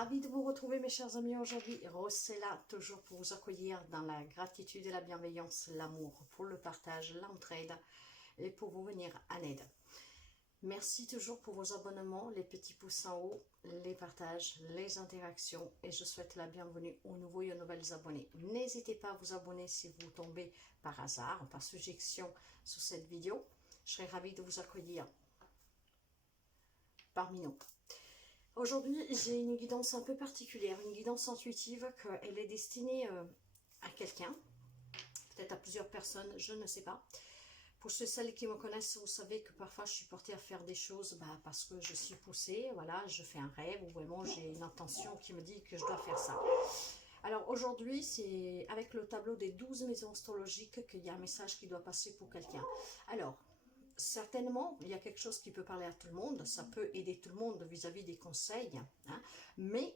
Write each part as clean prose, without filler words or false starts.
Ravie de vous retrouver mes chers amis aujourd'hui. Rose est là toujours pour vous accueillir dans la gratitude et la bienveillance, l'amour, pour le partage, l'entraide et pour vous venir en aide. Merci toujours pour vos abonnements, les petits pouces en haut, les partages, les interactions et je souhaite la bienvenue aux nouveaux et aux nouvelles abonnés. N'hésitez pas à vous abonner si vous tombez par hasard, par suggestion sur cette vidéo. Je serai ravie de vous accueillir parmi nous. Aujourd'hui, j'ai une guidance un peu particulière, une guidance intuitive qu'elle est destinée à quelqu'un, peut-être à plusieurs personnes, je ne sais pas. Pour celles qui me connaissent, vous savez que parfois je suis portée à faire des choses parce que je suis poussée, voilà, je fais un rêve ou vraiment j'ai une intention qui me dit que je dois faire ça. Alors aujourd'hui, c'est avec le tableau des 12 maisons astrologiques qu'il y a un message qui doit passer pour quelqu'un. Alors, certainement, il y a quelque chose qui peut parler à tout le monde, ça peut aider tout le monde vis-à-vis des conseils, hein, mais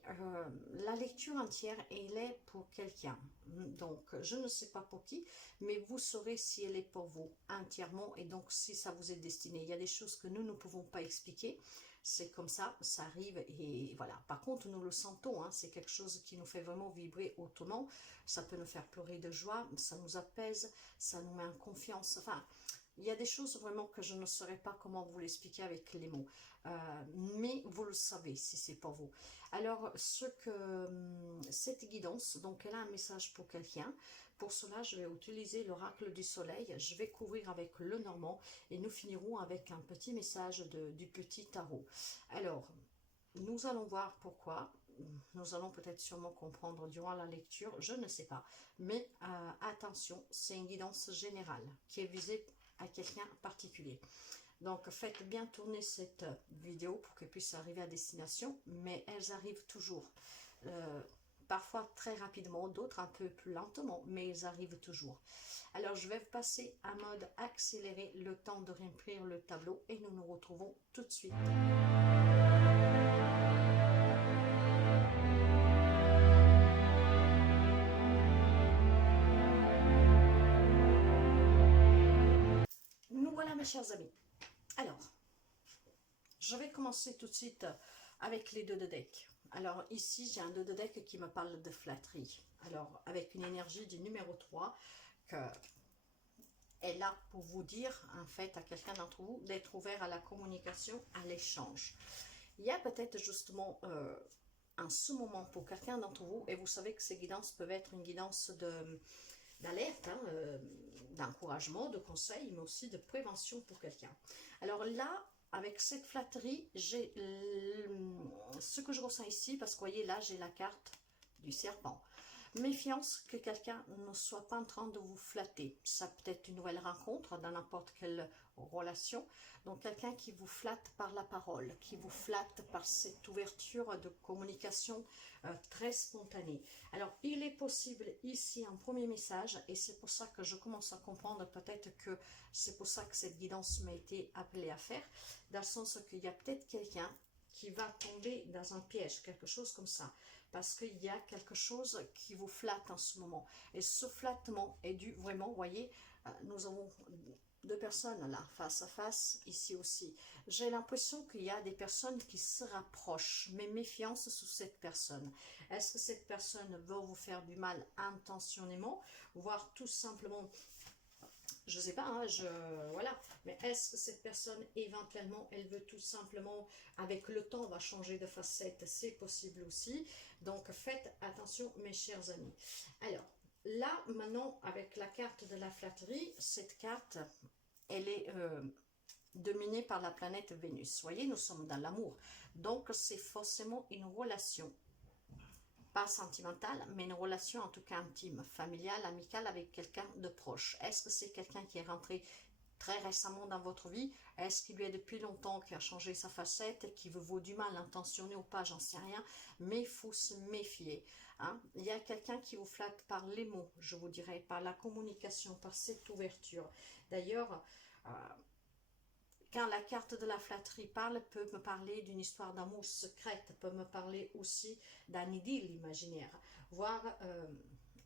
la lecture entière, elle est pour quelqu'un. Donc, je ne sais pas pour qui, mais vous saurez si elle est pour vous entièrement et donc si ça vous est destiné. Il y a des choses que nous ne pouvons pas expliquer, c'est comme ça, ça arrive et voilà. Par contre, nous le sentons, hein, c'est quelque chose qui nous fait vraiment vibrer autrement, ça peut nous faire pleurer de joie, ça nous apaise, ça nous met en confiance, enfin... Il y a des choses vraiment que je ne saurais pas comment vous l'expliquer avec les mots. Mais vous le savez si c'est pour vous. Alors, cette guidance, donc elle a un message pour quelqu'un. Pour cela, je vais utiliser l'oracle du soleil. Je vais couvrir avec le normand et nous finirons avec un petit message du petit tarot. Alors, nous allons voir pourquoi. Nous allons peut-être sûrement comprendre durant la lecture, je ne sais pas. Mais attention, c'est une guidance générale qui est visée à quelqu'un particulier. Donc faites bien tourner cette vidéo pour qu'elle puisse arriver à destination, mais elles arrivent toujours. Parfois très rapidement, d'autres un peu plus lentement, mais elles arrivent toujours. Alors je vais passer à mode accéléré le temps de remplir le tableau et nous nous retrouvons tout de suite. Nous voilà mes chers amis. Alors, je vais commencer tout de suite avec les deux de deck. Alors ici, j'ai un 2 de deck qui me parle de flatterie. Alors, avec une énergie du numéro 3 que est là pour vous dire, en fait, à quelqu'un d'entre vous, d'être ouvert à la communication, à l'échange. Il y a peut-être justement un sous-moment pour quelqu'un d'entre vous, et vous savez que ces guidances peuvent être une guidance d'alerte, hein, d'encouragement, de conseil, mais aussi de prévention pour quelqu'un. Alors là, avec cette flatterie, j'ai ce que je ressens ici, parce que vous voyez, là, j'ai la carte du serpent. Méfiance que quelqu'un ne soit pas en train de vous flatter. Ça peut être une nouvelle rencontre dans n'importe quelle relation. Donc quelqu'un qui vous flatte par la parole, qui vous flatte par cette ouverture de communication très spontanée. Alors il est possible ici un premier message et c'est pour ça que je commence à comprendre peut-être que c'est pour ça que cette guidance m'a été appelée à faire, dans le sens qu'il y a peut-être quelqu'un qui va tomber dans un piège, quelque chose comme ça, parce qu'il y a quelque chose qui vous flatte en ce moment. Et ce flattement est dû vraiment, vous voyez, nous avons deux personnes là, face à face, ici aussi. J'ai l'impression qu'il y a des personnes qui se rapprochent, mais méfiance sur cette personne. Est-ce que cette personne veut vous faire du mal intentionnément, voire tout simplement... Je sais pas, hein, voilà. Mais est-ce que cette personne, éventuellement, elle veut tout simplement, avec le temps, va changer de facette? C'est possible aussi. Donc, faites attention, mes chers amis. Alors, là, maintenant, avec la carte de la flatterie, cette carte, elle est dominée par la planète Vénus. Vous voyez, nous sommes dans l'amour. Donc, c'est forcément une relation. Pas sentimentale, mais une relation en tout cas intime, familiale, amicale avec quelqu'un de proche. Est-ce que c'est quelqu'un qui est rentré très récemment dans votre vie? Est-ce qu'il y a depuis longtemps qui a changé sa facette, qui veut vous du mal, intentionné ou pas, j'en sais rien, mais il faut se méfier. Hein? Il y a quelqu'un qui vous flatte par les mots, je vous dirais, par la communication, par cette ouverture. D'ailleurs, quand la carte de la flatterie parle, peut me parler d'une histoire d'amour secrète, peut me parler aussi d'un idylle imaginaire, voire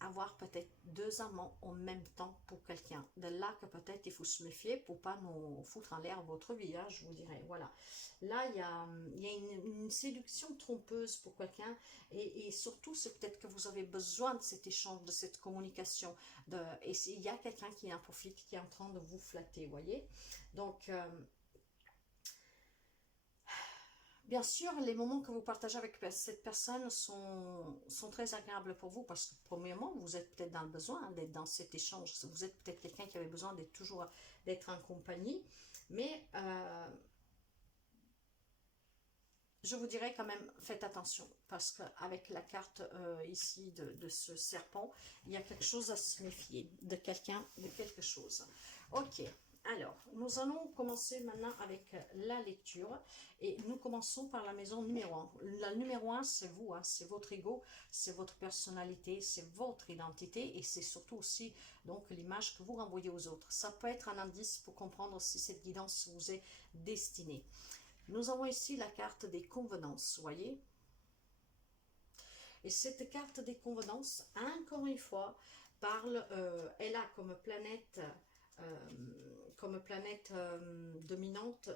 avoir peut-être deux amants en même temps pour quelqu'un. De là que peut-être il faut se méfier pour pas nous foutre en l'air votre vie, hein, je vous dirais. Voilà. Là, il y a une séduction trompeuse pour quelqu'un et surtout, c'est peut-être que vous avez besoin de cet échange, de cette communication. Et il y a quelqu'un qui en profite, qui est en train de vous flatter, vous voyez. Donc, bien sûr, les moments que vous partagez avec cette personne sont très agréables pour vous parce que, premièrement, vous êtes peut-être dans le besoin d'être dans cet échange. Vous êtes peut-être quelqu'un qui avait besoin d'être toujours d'être en compagnie. Mais je vous dirais quand même, faites attention parce qu'avec la carte ici de ce serpent, il y a quelque chose à se méfier de quelqu'un, de quelque chose. Ok. Alors, nous allons commencer maintenant avec la lecture et nous commençons par la maison numéro 1. La numéro 1, c'est vous, hein, c'est votre ego, c'est votre personnalité, c'est votre identité et c'est surtout aussi donc l'image que vous renvoyez aux autres. Ça peut être un indice pour comprendre si cette guidance vous est destinée. Nous avons ici la carte des convenances, vous voyez. Et cette carte des convenances, encore une fois, parle, elle a comme planète dominante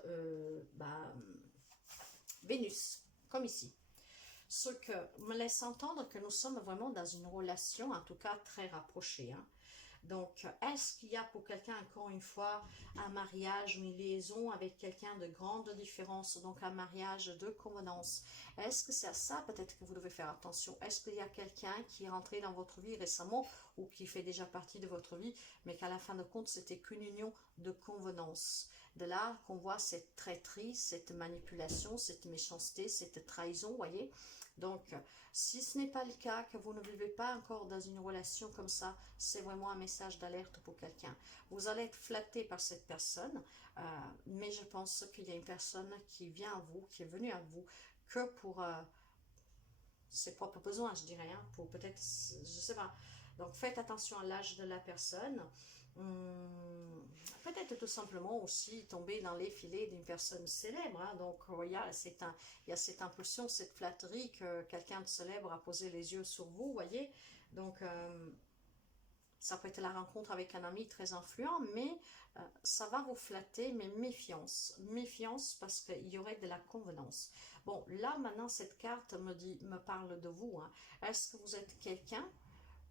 Vénus, comme ici. Ce que me laisse entendre que nous sommes vraiment dans une relation, en tout cas très rapprochée. Hein. Donc, est-ce qu'il y a pour quelqu'un, encore une fois, un mariage ou une liaison avec quelqu'un de grande différence, donc un mariage de convenance? Est-ce que c'est à ça peut-être que vous devez faire attention? Est-ce qu'il y a quelqu'un qui est rentré dans votre vie récemment ou qui fait déjà partie de votre vie, mais qu'à la fin de compte, c'était qu'une union de convenance? De là qu'on voit cette traîtrise, cette manipulation, cette méchanceté, cette trahison, voyez. Donc, si ce n'est pas le cas, que vous ne vivez pas encore dans une relation comme ça, c'est vraiment un message d'alerte pour quelqu'un. Vous allez être flatté par cette personne, mais je pense qu'il y a une personne qui vient à vous, qui est venue à vous, que pour ses propres besoins, je dirais, hein, pour peut-être, je sais pas. Donc, faites attention à l'âge de la personne. Peut-être tout simplement aussi tomber dans les filets d'une personne célèbre. Hein. Donc, il y a cette impulsion, cette flatterie que quelqu'un de célèbre a posé les yeux sur vous, voyez. Donc, ça peut être la rencontre avec un ami très influent, mais ça va vous flatter, mais méfiance. Méfiance parce qu'il y aurait de la convenance. Bon, là, maintenant, cette carte me parle de vous. Hein. Est-ce que vous êtes quelqu'un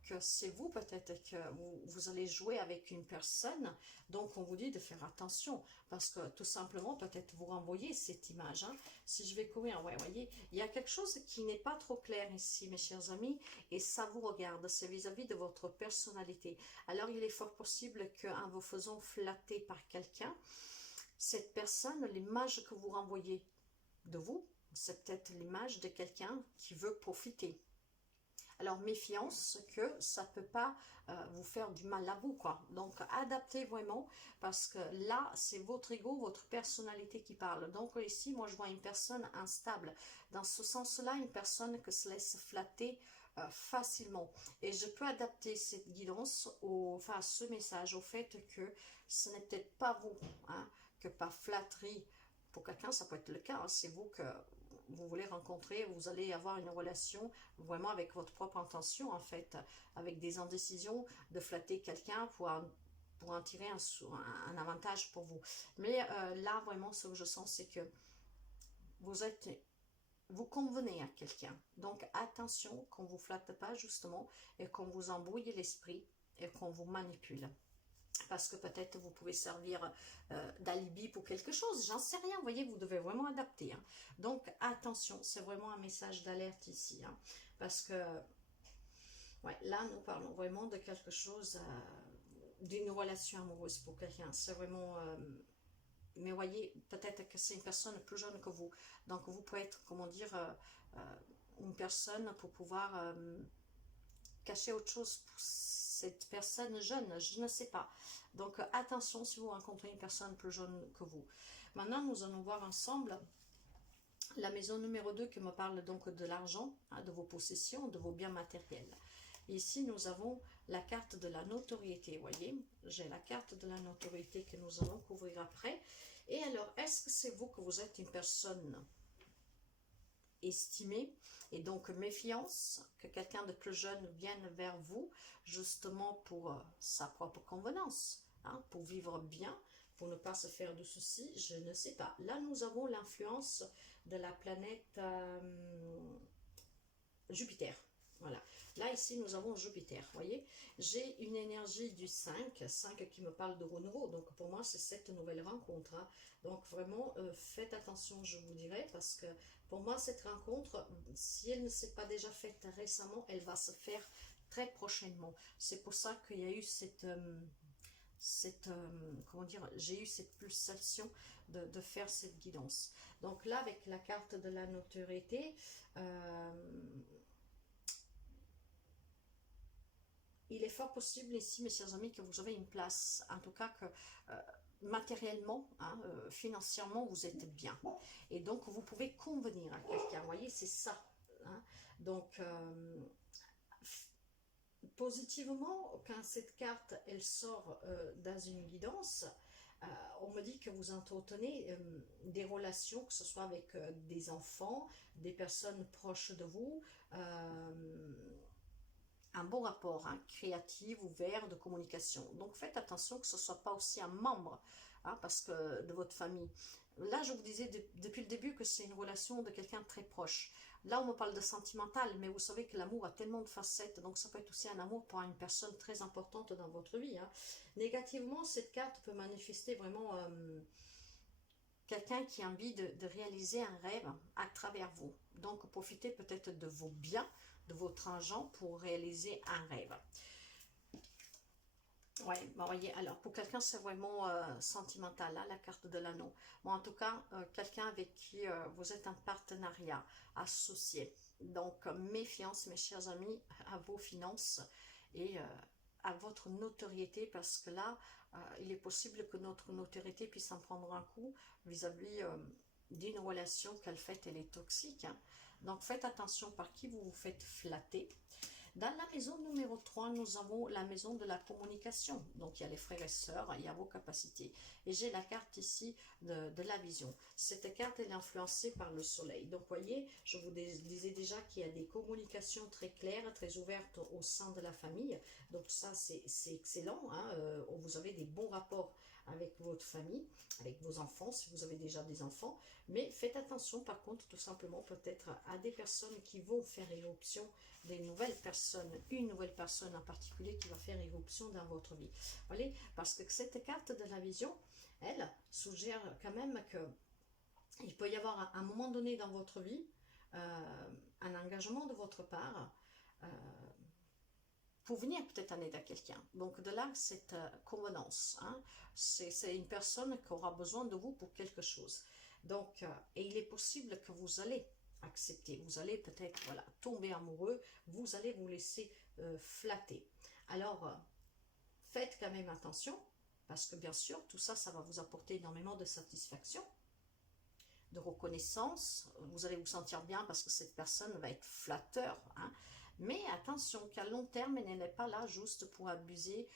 que c'est vous peut-être que vous allez jouer avec une personne, donc on vous dit de faire attention, parce que tout simplement peut-être vous renvoyez cette image, hein. Si je vais courir, ouais, voyez, il y a quelque chose qui n'est pas trop clair ici, mes chers amis, et ça vous regarde, c'est vis-à-vis de votre personnalité. Alors il est fort possible qu'en vous faisant flatter par quelqu'un, cette personne, l'image que vous renvoyez de vous, c'est peut-être l'image de quelqu'un qui veut profiter. Alors, méfiance que ça ne peut pas vous faire du mal à vous, quoi. Donc, adaptez vraiment parce que là, c'est votre ego, votre personnalité qui parle. Donc, ici, moi, je vois une personne instable. Dans ce sens-là, une personne qui se laisse flatter facilement. Et je peux adapter cette guidance, à ce message, au fait que ce n'est peut-être pas vous, hein, que par flatterie. Pour quelqu'un, ça peut être le cas. Hein, c'est vous que vous voulez rencontrer, vous allez avoir une relation vraiment avec votre propre intention, en fait, avec des indécisions de flatter quelqu'un pour en tirer un avantage pour vous. Mais là, vraiment, ce que je sens, c'est que vous convenez à quelqu'un. Donc, attention qu'on ne vous flatte pas, justement, et qu'on vous embrouille l'esprit et qu'on vous manipule. Parce que peut-être vous pouvez servir d'alibi pour quelque chose, j'en sais rien, vous voyez, vous devez vraiment adapter. Hein. Donc attention, c'est vraiment un message d'alerte ici, hein, parce que ouais, là nous parlons vraiment de quelque chose, d'une relation amoureuse pour quelqu'un, c'est vraiment... mais voyez, peut-être que c'est une personne plus jeune que vous, donc vous pouvez être, comment dire, une personne pour pouvoir... cacher autre chose pour cette personne jeune, je ne sais pas. Donc attention si vous rencontrez une personne plus jeune que vous. Maintenant, nous allons voir ensemble la maison numéro 2 qui me parle donc de l'argent, hein, de vos possessions, de vos biens matériels. Ici, nous avons la carte de la notoriété, vous voyez. J'ai la carte de la notoriété que nous allons couvrir après. Et alors, est-ce que c'est vous que vous êtes une personne estimé, et donc méfiance que quelqu'un de plus jeune vienne vers vous, justement pour sa propre convenance, hein, pour vivre bien, pour ne pas se faire de soucis, je ne sais pas. Là, nous avons l'influence de la planète Jupiter. Voilà. Là, ici, nous avons Jupiter. Vous voyez, j'ai une énergie du 5, 5 qui me parle de renouveau. Donc, pour moi, c'est cette nouvelle rencontre. Hein. Donc, vraiment, faites attention, je vous dirais, parce que pour moi, cette rencontre, si elle ne s'est pas déjà faite récemment, elle va se faire très prochainement. C'est pour ça qu'il y a eu comment dire, j'ai eu cette pulsation de faire cette guidance. Donc là, avec la carte de la notoriété, il est fort possible ici, mes chers amis, que vous avez une place, en tout cas que matériellement, hein, financièrement, vous êtes bien. Et donc, vous pouvez convenir à quelqu'un, vous voyez, c'est ça. Hein. Donc, positivement, quand cette carte, elle sort dans une guidance, on me dit que vous entretenez des relations, que ce soit avec des enfants, des personnes proches de vous, un bon rapport, hein, créatif, ouvert, de communication. Donc faites attention que ce ne soit pas aussi un membre, hein, parce que de votre famille. Là, je vous disais depuis le début que c'est une relation de quelqu'un de très proche. Là, on me parle de sentimental, mais vous savez que l'amour a tellement de facettes, donc ça peut être aussi un amour pour une personne très importante dans votre vie. Hein. Négativement, cette carte peut manifester vraiment quelqu'un qui a envie de réaliser un rêve à travers vous. Donc, profitez peut-être de vos biens, de votre argent pour réaliser un rêve. Oui, bon, voyez, alors pour quelqu'un c'est vraiment sentimental, hein, la carte de l'anneau. Bon, en tout cas, quelqu'un avec qui vous êtes en partenariat, associé. Donc, méfiance, mes chers amis, à vos finances et à votre notoriété, parce que là, il est possible que notre notoriété puisse en prendre un coup vis-à-vis d'une relation qu'elle fait, elle est toxique. Hein. Donc, faites attention par qui vous vous faites flatter. Dans la maison numéro 3, nous avons la maison de la communication. Donc, il y a les frères et sœurs, il y a vos capacités. Et j'ai la carte ici de la vision. Cette carte, elle est influencée par le soleil. Donc, voyez, je vous disais déjà qu'il y a des communications très claires, très ouvertes au sein de la famille. Donc, ça, c'est excellent. Hein. Vous avez des bons rapports avec votre famille, avec vos enfants, si vous avez déjà des enfants. Mais faites attention, par contre, tout simplement, peut-être à des personnes qui vont faire éruption, des nouvelles personnes, une nouvelle personne en particulier qui va faire éruption dans votre vie. Voyez, parce que cette carte de la vision, elle suggère quand même que il peut y avoir un moment donné dans votre vie un engagement de votre part pour venir peut-être en aide à quelqu'un. Donc de là, cette convenance, hein, c'est une personne qui aura besoin de vous pour quelque chose. Donc, et il est possible que vous allez accepter, vous allez peut-être voilà, tomber amoureux, vous allez vous laisser flatter. Alors, faites quand même attention, parce que bien sûr, tout ça, ça va vous apporter énormément de satisfaction, de reconnaissance, vous allez vous sentir bien parce que cette personne va être flatteur, hein. Mais attention qu'à long terme, elle n'est pas là juste pour abuser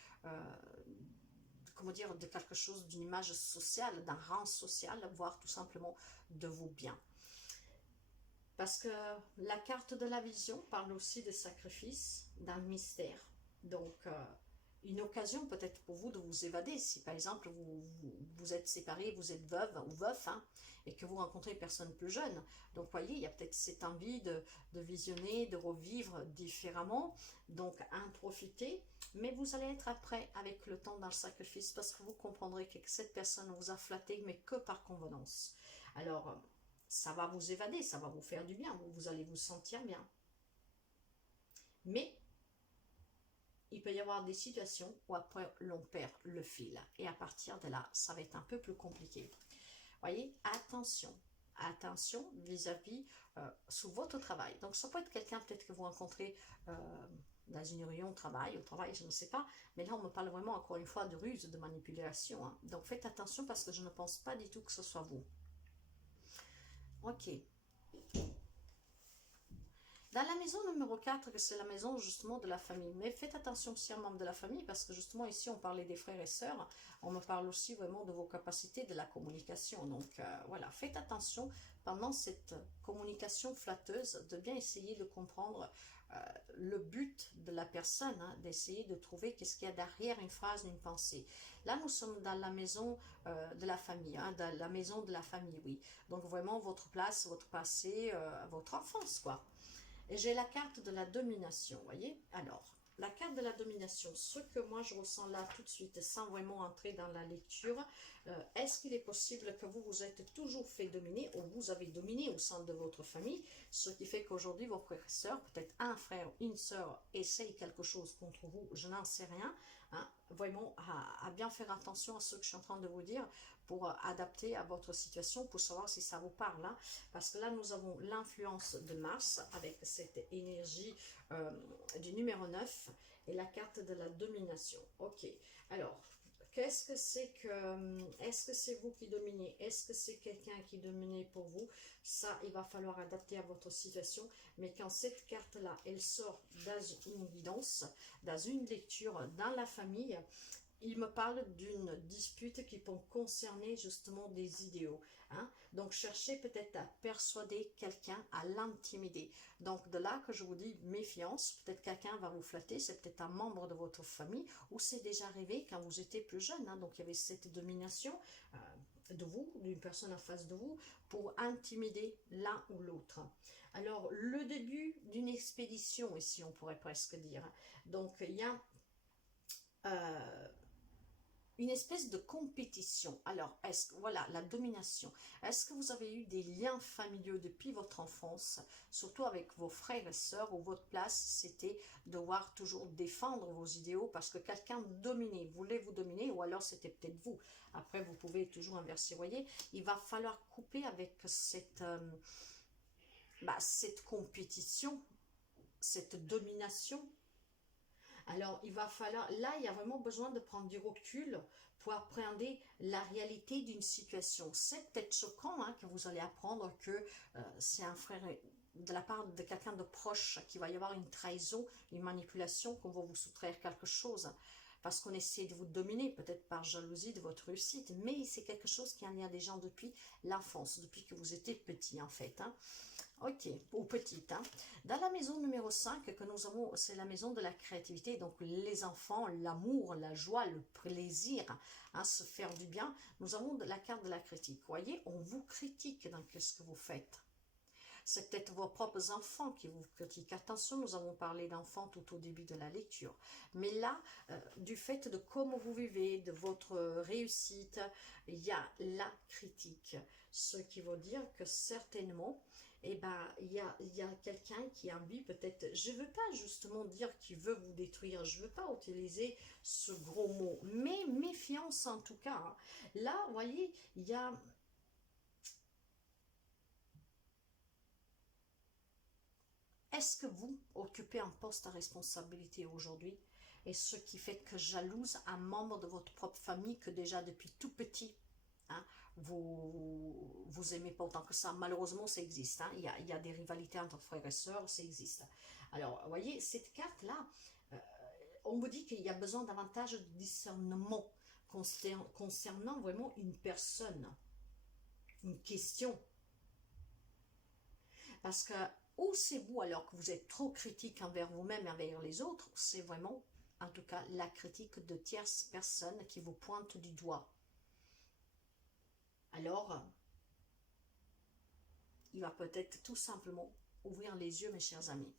comment dire, de quelque chose, d'une image sociale, d'un rang social, voire tout simplement de vos biens. Parce que la carte de la vision parle aussi de sacrifice, d'un mystère. Donc, une occasion peut-être pour vous de vous évader. Si par exemple vous êtes séparés, vous êtes veuve ou veuf, hein, et que vous rencontrez une personne plus jeune. Donc, voyez, il y a peut-être cette envie de visionner, de revivre différemment. Donc, en profiter. Mais vous allez être après, avec le temps, dans le sacrifice, parce que vous comprendrez que cette personne vous a flatté, mais que par convenance. Alors, ça va vous évader, ça va vous faire du bien, vous allez vous sentir bien. Mais, il peut y avoir des situations où après, l'on perd le fil. Et à partir de là, ça va être un peu plus compliqué. Voyez, attention. Attention vis-à-vis sous votre travail. Donc, ça peut être quelqu'un peut-être que vous rencontrez dans une réunion au travail, je ne sais pas. Mais là, on me parle vraiment, encore une fois, de ruse, de manipulation. Hein. Donc, faites attention parce que je ne pense pas du tout que ce soit vous. Ok. Dans la maison numéro 4, c'est la maison justement de la famille. Mais faites attention aussi aux membres de la famille parce que justement ici on parlait des frères et sœurs. On me parle aussi vraiment de vos capacités de la communication. Donc voilà, faites attention pendant cette communication flatteuse de bien essayer de comprendre le but de la personne, hein, d'essayer de trouver qu'est-ce qu'il y a derrière une phrase, une pensée. Là, nous sommes dans la maison de la famille, hein, dans la maison de la famille, oui. Donc vraiment votre place, votre passé, votre enfance, quoi. Et j'ai la carte de la domination, voyez. Alors, la carte de la domination, ce que moi je ressens là tout de suite, sans vraiment entrer dans la lecture, est-ce qu'il est possible que vous vous êtes toujours fait dominer, ou vous avez dominé au sein de votre famille, ce qui fait qu'aujourd'hui vos frères et sœurs, peut-être un frère, une sœur, essayent quelque chose contre vous, je n'en sais rien, hein, vraiment à bien faire attention à ce que je suis en train de vous dire, pour adapter à votre situation, pour savoir si ça vous parle, hein. Parce que là nous avons l'influence de Mars avec cette énergie du numéro 9 et la carte de la domination. Ok, alors qu'est-ce que c'est que, est-ce que c'est vous qui dominez, est-ce que c'est quelqu'un qui domine pour vous? Ça, il va falloir adapter à votre situation, mais quand cette carte là elle sort dans une guidance, dans une lecture dans la famille, il me parle d'une dispute qui peut concerner justement des idéaux, hein. Donc cherchez peut-être à persuader quelqu'un, à l'intimider. Donc de là que je vous dis méfiance, peut-être quelqu'un va vous flatter, c'est peut-être un membre de votre famille, ou c'est déjà arrivé quand vous étiez plus jeune, hein. Donc il y avait cette domination de vous, d'une personne en face de vous, pour intimider l'un ou l'autre. Alors le début d'une expédition ici, on pourrait presque dire. Donc il y a une espèce de compétition. Alors, est-ce que, voilà, la domination. Est-ce que vous avez eu des liens familiaux depuis votre enfance, surtout avec vos frères et sœurs, où votre place, c'était devoir toujours défendre vos idéaux parce que quelqu'un dominait, voulait vous dominer, ou alors c'était peut-être vous. Après, vous pouvez toujours inverser, voyez. Il va falloir couper avec cette compétition, cette domination. Alors, il va falloir, là, il y a vraiment besoin de prendre du recul pour appréhender la réalité d'une situation. C'est peut-être choquant, hein, que vous allez apprendre que c'est un frère de la part de quelqu'un de proche, qu'il va y avoir une trahison, une manipulation, qu'on va vous soustraire quelque chose. Parce qu'on essaie de vous dominer, peut-être par jalousie de votre réussite, mais c'est quelque chose qui est en lien des gens depuis l'enfance, depuis que vous étiez petit, en fait, hein. Ok, ou petite, hein. Dans la maison numéro 5 que nous avons, c'est la maison de la créativité, donc les enfants, l'amour, la joie, le plaisir, hein, se faire du bien. Nous avons la carte de la critique. Vous voyez, on vous critique dans ce que vous faites. C'est peut-être vos propres enfants qui vous critiquent. Attention, nous avons parlé d'enfants tout au début de la lecture. Mais là, du fait de comment vous vivez, de votre réussite, il y a la critique. Ce qui veut dire que certainement, eh ben, il y a quelqu'un qui a envie peut-être, je ne veux pas justement dire qu'il veut vous détruire, je ne veux pas utiliser ce gros mot, mais méfiance en tout cas, hein. Là, vous voyez, il y a... Est-ce que vous occupez un poste à responsabilité aujourd'hui? Et ce qui fait que jalouse un membre de votre propre famille que déjà depuis tout petit, hein, vous aimez pas autant que ça. Malheureusement, ça existe, hein. Il y a des rivalités entre frères et sœurs, ça existe. Alors, vous voyez, cette carte-là, on vous dit qu'il y a besoin davantage de discernement concernant vraiment une personne, une question. Parce que, ou c'est vous alors que vous êtes trop critique envers vous-même et envers les autres, c'est vraiment, en tout cas, la critique de tierces personnes qui vous pointent du doigt. Alors, il va peut-être tout simplement ouvrir les yeux, mes chers amis.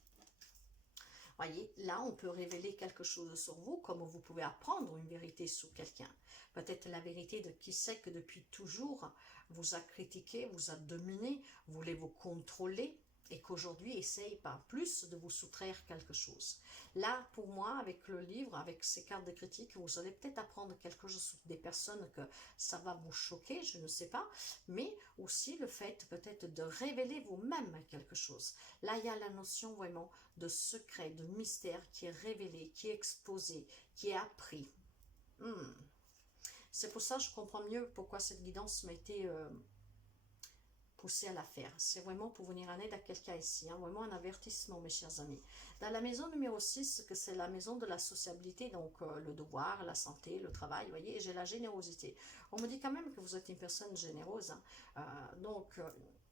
Voyez, là, on peut révéler quelque chose sur vous, comme vous pouvez apprendre une vérité sur quelqu'un. Peut-être la vérité de qui sait que depuis toujours, vous a critiqué, vous a dominé, voulait vous contrôler, et qu'aujourd'hui essaye par plus de vous soustraire quelque chose. Là, pour moi, avec le livre, avec ces cartes de critique, vous allez peut-être apprendre quelque chose sur des personnes que ça va vous choquer, je ne sais pas, mais aussi le fait peut-être de révéler vous-même quelque chose. Là, il y a la notion vraiment de secret, de mystère qui est révélé, qui est exposé, qui est appris. C'est pour ça que je comprends mieux pourquoi cette guidance m'a été... poussé à la faire. C'est vraiment pour venir en aide à quelqu'un ici, hein, vraiment un avertissement, mes chers amis. Dans la maison numéro 6, que c'est la maison de la sociabilité, donc le devoir, la santé, le travail, vous voyez, j'ai la générosité. On me dit quand même que vous êtes une personne généreuse, hein,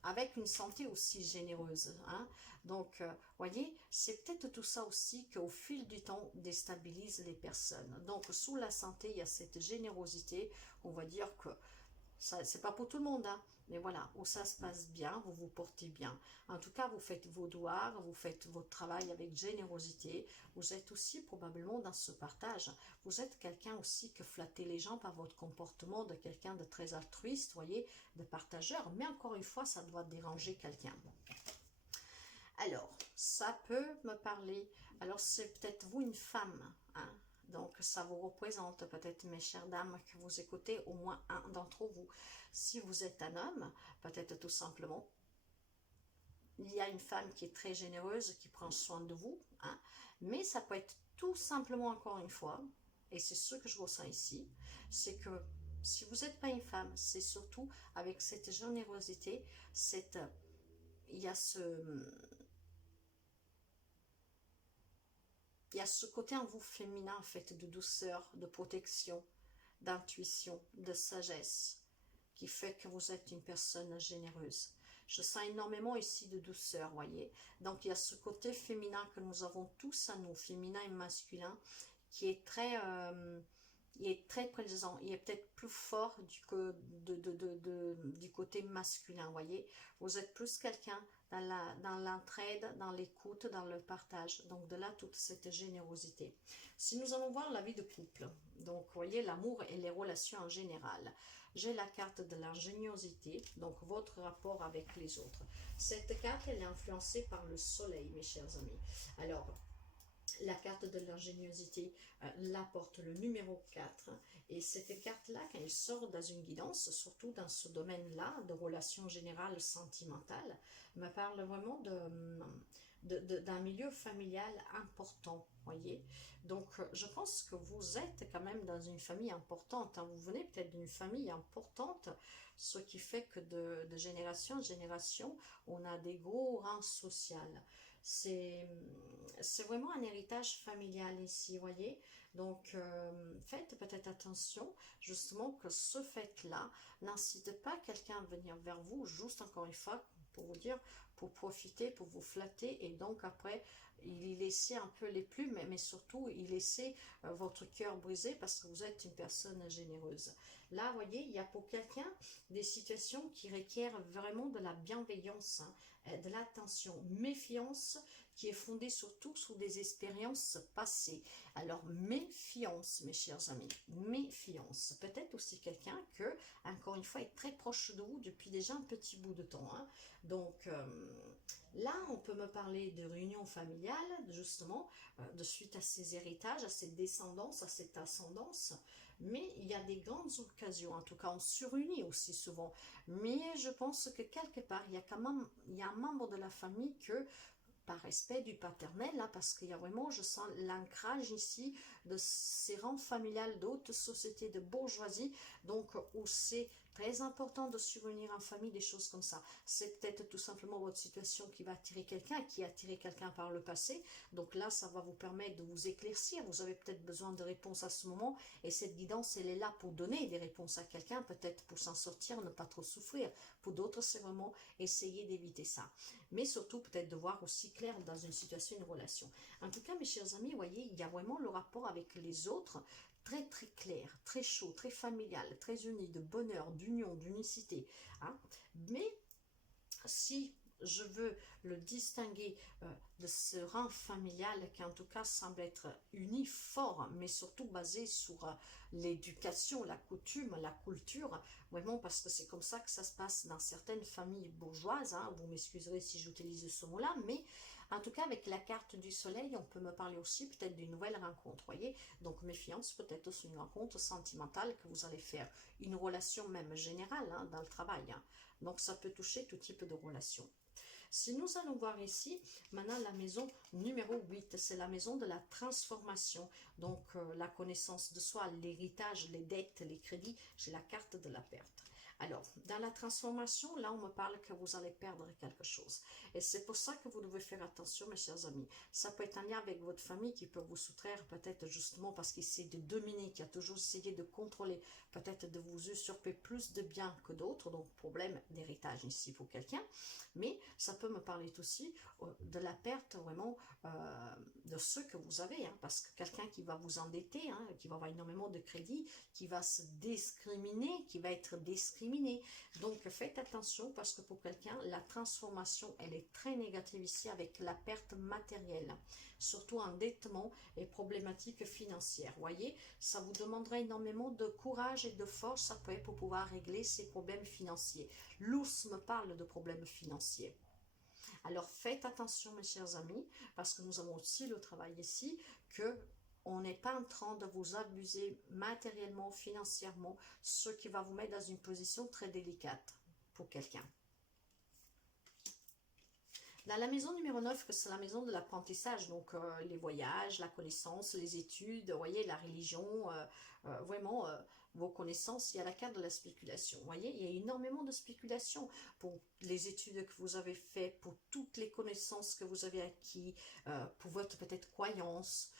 avec une santé aussi généreuse. Hein. Donc, voyez, c'est peut-être tout ça aussi qu'au fil du temps déstabilise les personnes. Donc, sous la santé, il y a cette générosité, on va dire que c'est pas pour tout le monde, hein, mais voilà, où ça se passe bien, vous vous portez bien. En tout cas, vous faites vos devoirs, vous faites votre travail avec générosité. Vous êtes aussi probablement dans ce partage. Vous êtes quelqu'un aussi que flattez les gens par votre comportement, de quelqu'un de très altruiste, voyez, de partageur. Mais encore une fois, ça doit déranger quelqu'un. Alors, ça peut me parler. Alors, c'est peut-être vous une femme, hein. Donc, ça vous représente peut-être, mes chères dames, que vous écoutez, au moins un d'entre vous. Si vous êtes un homme, peut-être tout simplement, il y a une femme qui est très généreuse, qui prend soin de vous, hein, mais ça peut être tout simplement, encore une fois, et c'est ce que je ressens ici, c'est que si vous n'êtes pas une femme, c'est surtout avec cette générosité, il y a ce côté en vous féminin, en fait, de douceur, de protection, d'intuition, de sagesse, qui fait que vous êtes une personne généreuse. Je sens énormément ici de douceur, voyez. Donc, il y a ce côté féminin que nous avons tous à nous, féminin et masculin, qui est très présent. Il est peut-être plus fort du côté masculin, voyez. Vous êtes plus quelqu'un dans l'entraide, dans l'écoute, dans le partage. Donc, de là, toute cette générosité. Si nous allons voir la vie de couple, donc, vous voyez, l'amour et les relations en général. J'ai la carte de l'ingéniosité, donc votre rapport avec les autres. Cette carte, elle est influencée par le soleil, mes chers amis. Alors, la carte de l'ingéniosité l'apporte le numéro 4. Et cette carte-là, quand elle sort dans une guidance, surtout dans ce domaine-là, de relations générales sentimentales, me parle vraiment d'un milieu familial important, voyez. Donc, je pense que vous êtes quand même dans une famille importante. Hein. Vous venez peut-être d'une famille importante, ce qui fait que de génération en génération, on a des gros rangs sociaux. C'est vraiment un héritage familial ici, voyez. Donc, faites peut-être attention, justement, que ce fait-là n'incite pas quelqu'un à venir vers vous, juste encore une fois, pour vous dire, pour profiter, pour vous flatter, et donc après, il y laisser un peu les plumes, mais surtout, il laisser votre cœur brisé parce que vous êtes une personne généreuse. Là, vous voyez, il y a pour quelqu'un des situations qui requièrent vraiment de la bienveillance, hein, de l'attention, méfiance, qui est fondée surtout sur des expériences passées. Alors, méfiance, mes chers amis, méfiance. Peut-être aussi quelqu'un que, encore une fois, est très proche de vous depuis déjà un petit bout de temps. Hein. Donc, là, on peut me parler de réunion familiale, justement, de suite à ces héritages, à cette descendance, à cette ascendance. Mais il y a des grandes occasions, en tout cas, on se réunit aussi souvent. Mais je pense que quelque part, il y a un membre de la famille que, par respect du paternel, là, parce qu'il y a vraiment, je sens l'ancrage ici de ces rangs familiales d'autres sociétés de bourgeoisie, donc où c'est très important de se réunir en famille, des choses comme ça. C'est peut-être tout simplement votre situation qui va attirer quelqu'un, qui a attiré quelqu'un par le passé, donc là, ça va vous permettre de vous éclaircir, vous avez peut-être besoin de réponses à ce moment, et cette guidance, elle est là pour donner des réponses à quelqu'un, peut-être pour s'en sortir, ne pas trop souffrir. Pour d'autres, c'est vraiment essayer d'éviter ça. Mais surtout, peut-être de voir aussi clair dans une situation, une relation. En tout cas, mes chers amis, vous voyez, il y a vraiment le rapport avec les autres très très clair, très chaud, très familial, très uni, de bonheur, d'union, d'unicité. Hein. Mais si je veux le distinguer de ce rang familial qui en tout cas semble être uni, fort, mais surtout basé sur l'éducation, la coutume, la culture, vraiment parce que c'est comme ça que ça se passe dans certaines familles bourgeoises, hein, vous m'excuserez si j'utilise ce mot-là, mais en tout cas avec la carte du soleil, on peut me parler aussi peut-être d'une nouvelle rencontre, voyez, donc méfiance, peut-être aussi une rencontre sentimentale que vous allez faire, une relation même générale hein, dans le travail, hein. Donc ça peut toucher tout type de relation. Si nous allons voir ici, maintenant la maison numéro 8, c'est la maison de la transformation. Donc la connaissance de soi, l'héritage, les dettes, les crédits, j'ai la carte de la perte. Alors, dans la transformation, là, on me parle que vous allez perdre quelque chose. Et c'est pour ça que vous devez faire attention, mes chers amis. Ça peut être un lien avec votre famille qui peut vous soustraire, peut-être justement parce qu'il essaie de dominer, qui a toujours essayé de contrôler, peut-être de vous usurper plus de biens que d'autres, donc problème d'héritage ici pour quelqu'un. Mais ça peut me parler aussi de la perte vraiment de ce que vous avez, hein, parce que quelqu'un qui va vous endetter, hein, qui va avoir énormément de crédit, qui va se discriminer, qui va être discriminé. Donc faites attention parce que pour quelqu'un, la transformation, elle est très négative ici avec la perte matérielle, surtout endettement et problématiques financières. Voyez, ça vous demandera énormément de courage et de force après pour pouvoir régler ces problèmes financiers. L'ours me parle de problèmes financiers. Alors faites attention mes chers amis, parce que nous avons aussi le travail ici, que on n'est pas en train de vous abuser matériellement, financièrement, ce qui va vous mettre dans une position très délicate pour quelqu'un. Dans la maison numéro 9, c'est la maison de l'apprentissage, donc les voyages, la connaissance, les études, vous voyez, la religion, vraiment vos connaissances, il y a la carte de la spéculation. Vous voyez, il y a énormément de spéculation pour les études que vous avez faites, pour toutes les connaissances que vous avez acquis, pour votre peut-être croyance,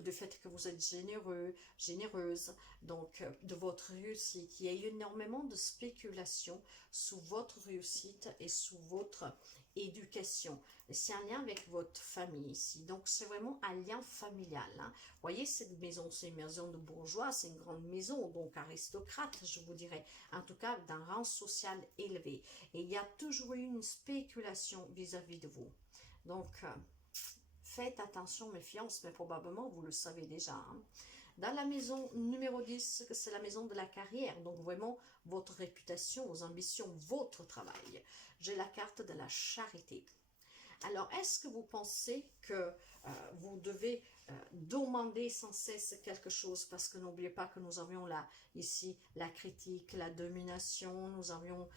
du fait que vous êtes généreux, généreuse, donc de votre réussite. Il y a énormément de spéculation sous votre réussite et sous votre éducation. C'est un lien avec votre famille ici. Donc, c'est vraiment un lien familial. Hein. Vous voyez, cette maison, c'est une maison de bourgeois, c'est une grande maison, donc aristocrate, je vous dirais. En tout cas, d'un rang social élevé. Et il y a toujours eu une spéculation vis-à-vis de vous. Donc, faites attention, méfiance, mais probablement, vous le savez déjà. Hein. Dans la maison numéro 10, c'est la maison de la carrière, donc vraiment votre réputation, vos ambitions, votre travail. J'ai la carte de la charité. Alors, est-ce que vous pensez que vous devez demander sans cesse quelque chose? Parce que n'oubliez pas que nous avions là, ici, la critique, la domination, nous avions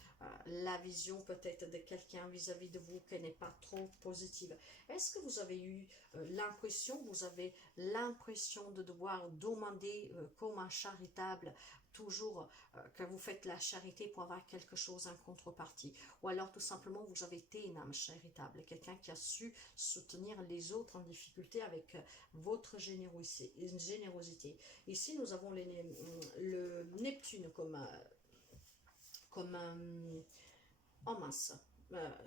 la vision peut-être de quelqu'un vis-à-vis de vous qui n'est pas trop positive. Est-ce que vous avez eu l'impression, de devoir demander comme un charitable, toujours que vous faites la charité pour avoir quelque chose en contrepartie, ou alors tout simplement vous avez été une âme charitable, quelqu'un qui a su soutenir les autres en difficulté avec votre générosité. Ici nous avons le Neptune comme en masse.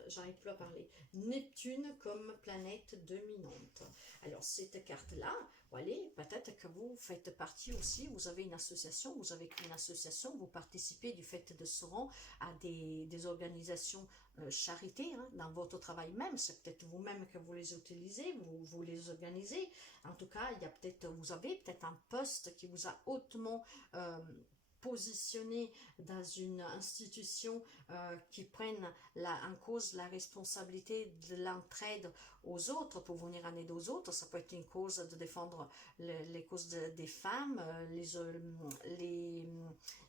J'arrive plus à parler. Neptune comme planète dominante. Alors cette carte-là, voyez, peut-être que vous faites partie aussi, vous avez une association, vous avez créé une association, vous participez du fait de ce rang à des organisations charité, hein, dans votre travail même, c'est peut-être vous-même que vous les utilisez, vous les organisez. En tout cas, vous avez peut-être un poste qui vous a hautement positionné dans une institution qui prenne en cause la responsabilité de l'entraide aux autres pour venir en aide aux autres. Ça peut être une cause de défendre les causes des femmes, les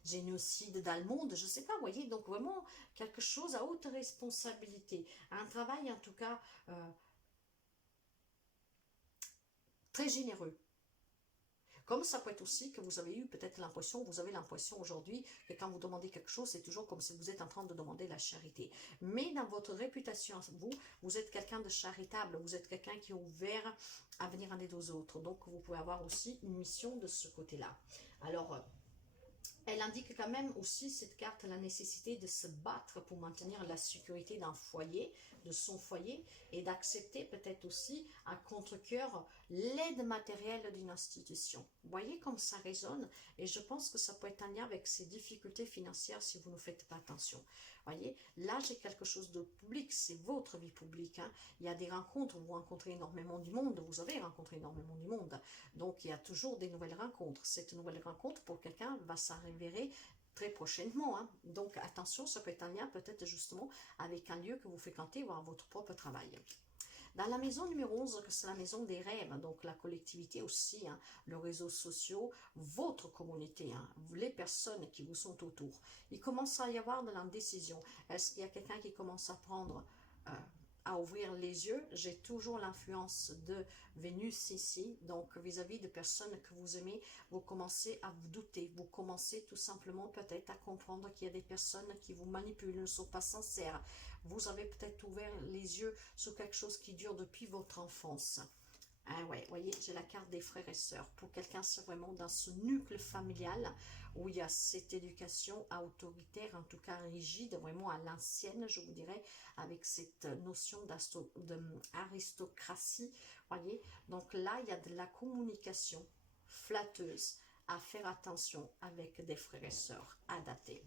génocides dans le monde, je ne sais pas, vous voyez, donc vraiment quelque chose à haute responsabilité. Un travail en tout cas très généreux. Comme ça peut être aussi que vous avez eu peut-être l'impression, vous avez l'impression aujourd'hui que quand vous demandez quelque chose, c'est toujours comme si vous êtes en train de demander la charité. Mais dans votre réputation, vous êtes quelqu'un de charitable, vous êtes quelqu'un qui est ouvert à venir en aide aux autres. Donc vous pouvez avoir aussi une mission de ce côté-là. Alors, elle indique quand même aussi, cette carte, la nécessité de se battre pour maintenir la sécurité d'un foyer, de son foyer, et d'accepter peut-être aussi à contre-cœur l'aide matérielle d'une institution. Vous voyez comme ça résonne, et je pense que ça peut être un lien avec ces difficultés financières si vous ne faites pas attention. Vous voyez, là j'ai quelque chose de public, c'est votre vie publique. Hein. Il y a des rencontres, vous rencontrez énormément du monde, vous avez rencontré énormément du monde. Donc il y a toujours des nouvelles rencontres. Cette nouvelle rencontre pour quelqu'un va s'arriver très prochainement. Hein. Donc attention, ça peut être un lien peut-être justement avec un lieu que vous fréquentez ou à votre propre travail. Dans la maison numéro 11, c'est la maison des rêves, donc la collectivité aussi, hein, le réseau social, votre communauté, hein, les personnes qui vous sont autour. Il commence à y avoir de l'indécision. Est-ce qu'il y a quelqu'un qui commence à prendre à ouvrir les yeux. J'ai toujours l'influence de Vénus ici, donc vis-à-vis de personnes que vous aimez, vous commencez à vous douter, vous commencez tout simplement peut-être à comprendre qu'il y a des personnes qui vous manipulent, ne sont pas sincères. Vous avez peut-être ouvert les yeux sur quelque chose qui dure depuis votre enfance. Ah ouais, voyez, j'ai la carte des frères et sœurs. Pour quelqu'un, c'est vraiment dans ce nucléo familial où il y a cette éducation autoritaire, en tout cas rigide, vraiment à l'ancienne, je vous dirais, avec cette notion d'aristocratie, voyez. Donc là, il y a de la communication flatteuse à faire attention avec des frères et sœurs à dater.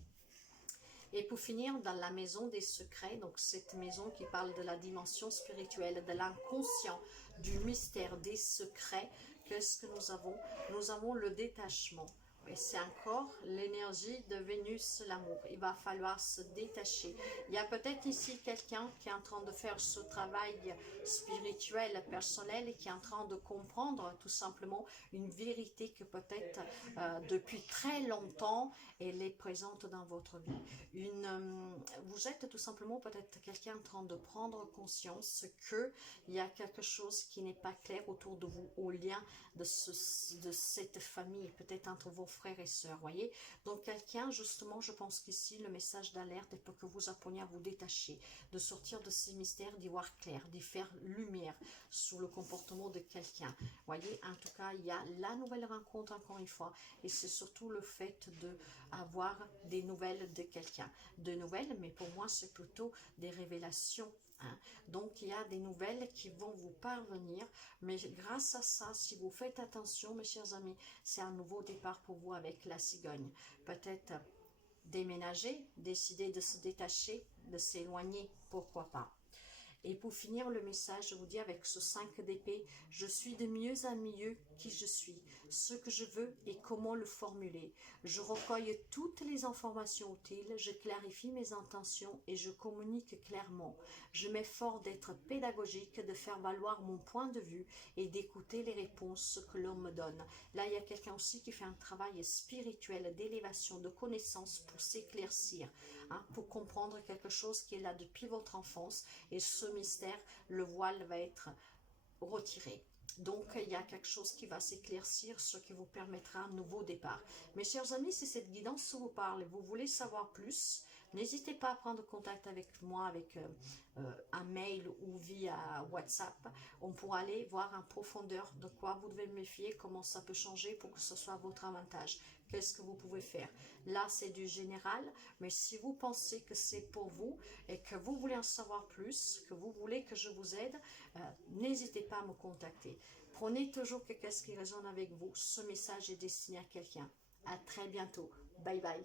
Et pour finir, dans la maison des secrets, donc cette maison qui parle de la dimension spirituelle, de l'inconscient, du mystère, des secrets, qu'est-ce que nous avons? Nous avons le détachement. Et c'est encore l'énergie de Vénus, l'amour. Il va falloir se détacher. Il y a peut-être ici quelqu'un qui est en train de faire ce travail spirituel, personnel, et qui est en train de comprendre tout simplement une vérité que peut-être depuis très longtemps, elle est présente dans votre vie. Vous êtes tout simplement peut-être quelqu'un en train de prendre conscience qu'il y a quelque chose qui n'est pas clair autour de vous, au lien de cette famille, peut-être entre vos frères et sœurs, voyez. Donc quelqu'un, justement, je pense qu'ici, le message d'alerte est pour que vous appreniez à vous détacher, de sortir de ces mystères, d'y voir clair, d'y faire lumière sur le comportement de quelqu'un. Voyez, en tout cas, il y a la nouvelle rencontre, encore une fois, et c'est surtout le fait d'avoir des nouvelles de quelqu'un. De nouvelles, mais pour moi, c'est plutôt des révélations. Donc il y a des nouvelles qui vont vous parvenir, mais grâce à ça, si vous faites attention, mes chers amis, c'est un nouveau départ pour vous avec la cigogne. Peut-être déménager, décider de se détacher, de s'éloigner, pourquoi pas. Et pour finir le message, je vous dis avec ce 5 d'épée, je suis de mieux en mieux qui je suis, ce que je veux et comment le formuler. Je recueille toutes les informations utiles, je clarifie mes intentions et je communique clairement. Je m'efforce d'être pédagogique, de faire valoir mon point de vue et d'écouter les réponses que l'on me donne. Là, il y a quelqu'un aussi qui fait un travail spirituel d'élévation, de connaissance pour s'éclaircir, pour comprendre quelque chose qui est là depuis votre enfance, et ce mystère, le voile va être retiré. Donc, il y a quelque chose qui va s'éclaircir, ce qui vous permettra un nouveau départ. Mes chers amis, si cette guidance vous parle et vous voulez savoir plus, n'hésitez pas à prendre contact avec moi, avec un mail ou via WhatsApp. On pourra aller voir en profondeur de quoi vous devez méfier, comment ça peut changer pour que ce soit à votre avantage. Qu'est-ce que vous pouvez faire? Là, c'est du général, mais si vous pensez que c'est pour vous et que vous voulez en savoir plus, que vous voulez que je vous aide, n'hésitez pas à me contacter. Prenez toujours quelque chose qui résonne avec vous. Ce message est destiné à quelqu'un. À très bientôt. Bye bye.